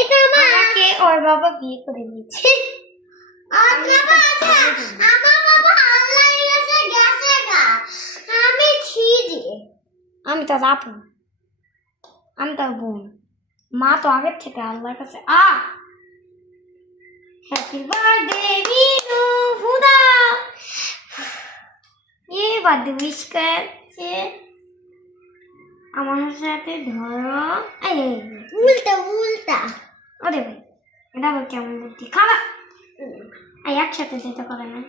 এটা আমাকে ওর বাবা বিয়ে করে নিয়েছে। আমার বাবা আল্লাহর কাছে গেছে গা। আমি ছিড়ি। আমি তো আপু, আমি তো বোন। মা তো আগের থেকে আল্লাহর কাছে হ্যাপি বার্থডে মিনু হুদা। বার্থডে উইশ করছে আমার সাথে। ধরো উল্টা উল্টা। ওরে ভাই, এটা আবার কেমন বুদ্ধি? খাওয়া একসাথে যেতে করে না।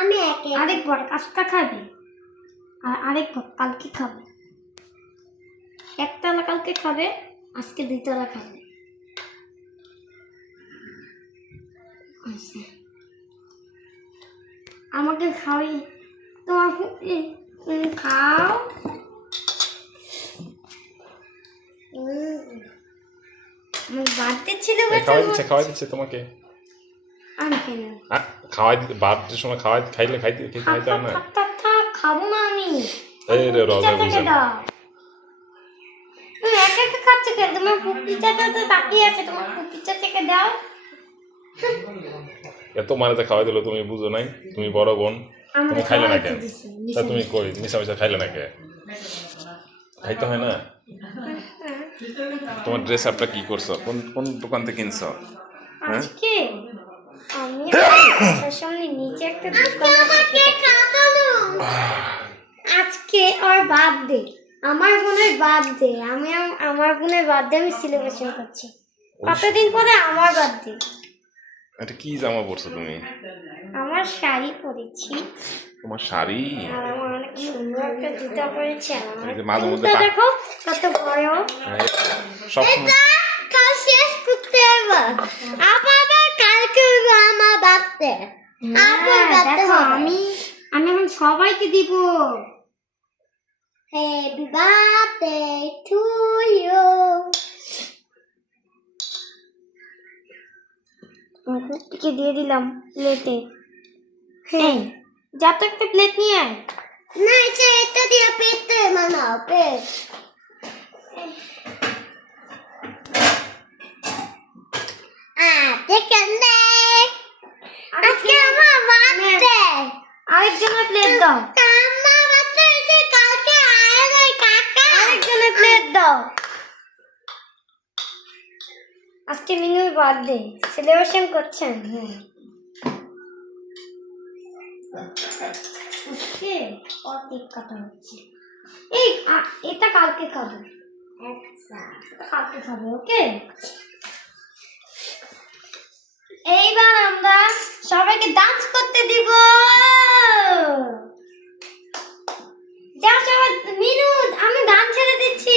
আমি আরেকবার আজকে খাবে, আর আরেকবার কালকে খাবে। একতলা কালকে খাবে, আজকে 2 তলা খাবে। আচ্ছা, আমাকে খাওয়াই তোমার খাও। বাড়তে ছিল খাওয়াই দিচ্ছে তোমাকে। আমি কেন খাওয়াই দিতে বার্থডের সময় খাইতে হয় না। খাবো না আমি। এই রে রজা বুঝা তুমি একা একা খাচ্ছ কেন? তোমার পিচাটা তো তাকিয়ে আছে, তোমার পিচা থেকে দাও। এত মানেতে খাওয়াই দিল, তুমি বুঝো নাই? তুমি বড় বোন, তুমি খাইলে না কেন? তা তুমি কই মিশা খাইলে না কেন? খাইতে হয় না? তোমার ড্রেস আপটা কি করছো? কোন দোকান থেকে কিনছো? আজকে আমি সামনে নিচে একটা দোকান আছে। আজকে ওর বার্থডে, আমার বোনের বার্থডে। আমি আমার বোনের বার্থডে আমি সেলিব্রেশন করছি। কতদিন পরে আমার বার্থডে। এটা কি জামা পরছো তুমি? আমার শাড়ি পরেছি। তোমার শাড়ি? আর আমার অনেক সুন্দর একটা জুতা পরেছি। আমার মাঝে মধ্যে দেখো কত বড়। সব কাল শেষ করতে হবে। আবার কালকে হবে আমার বার্থডে। দেখো আমি এখন সবাইকে দিব। Happy birthday to you. কুট্টিকে দিয়ে দিলাম প্লেটে। হ্যাঁ, যা তো একটা প্লেট নিয়ে আয়। না, এটা দিয়ে পেটে বানাও, পেট। দেখেন আজকে আমার বার্থডে। আরেকজনের প্লেট দাও। আমার বার্থডে হচ্ছে কালকে। আয় কাকা, আরেকজনের প্লেট দাও। আজকে মিনুর বার্থডে সেলিব্রেশন করছেন। হ্যাঁ, ওকে কেক কাটা হচ্ছে। এই এটা কালকে খাবো। আচ্ছা কালকে খাবো, ওকে? এইবার আমরা সবাইকে ডান্স করতে দিব। যাও সবাই, মিনু আমি গান ছেড়ে দিচ্ছি।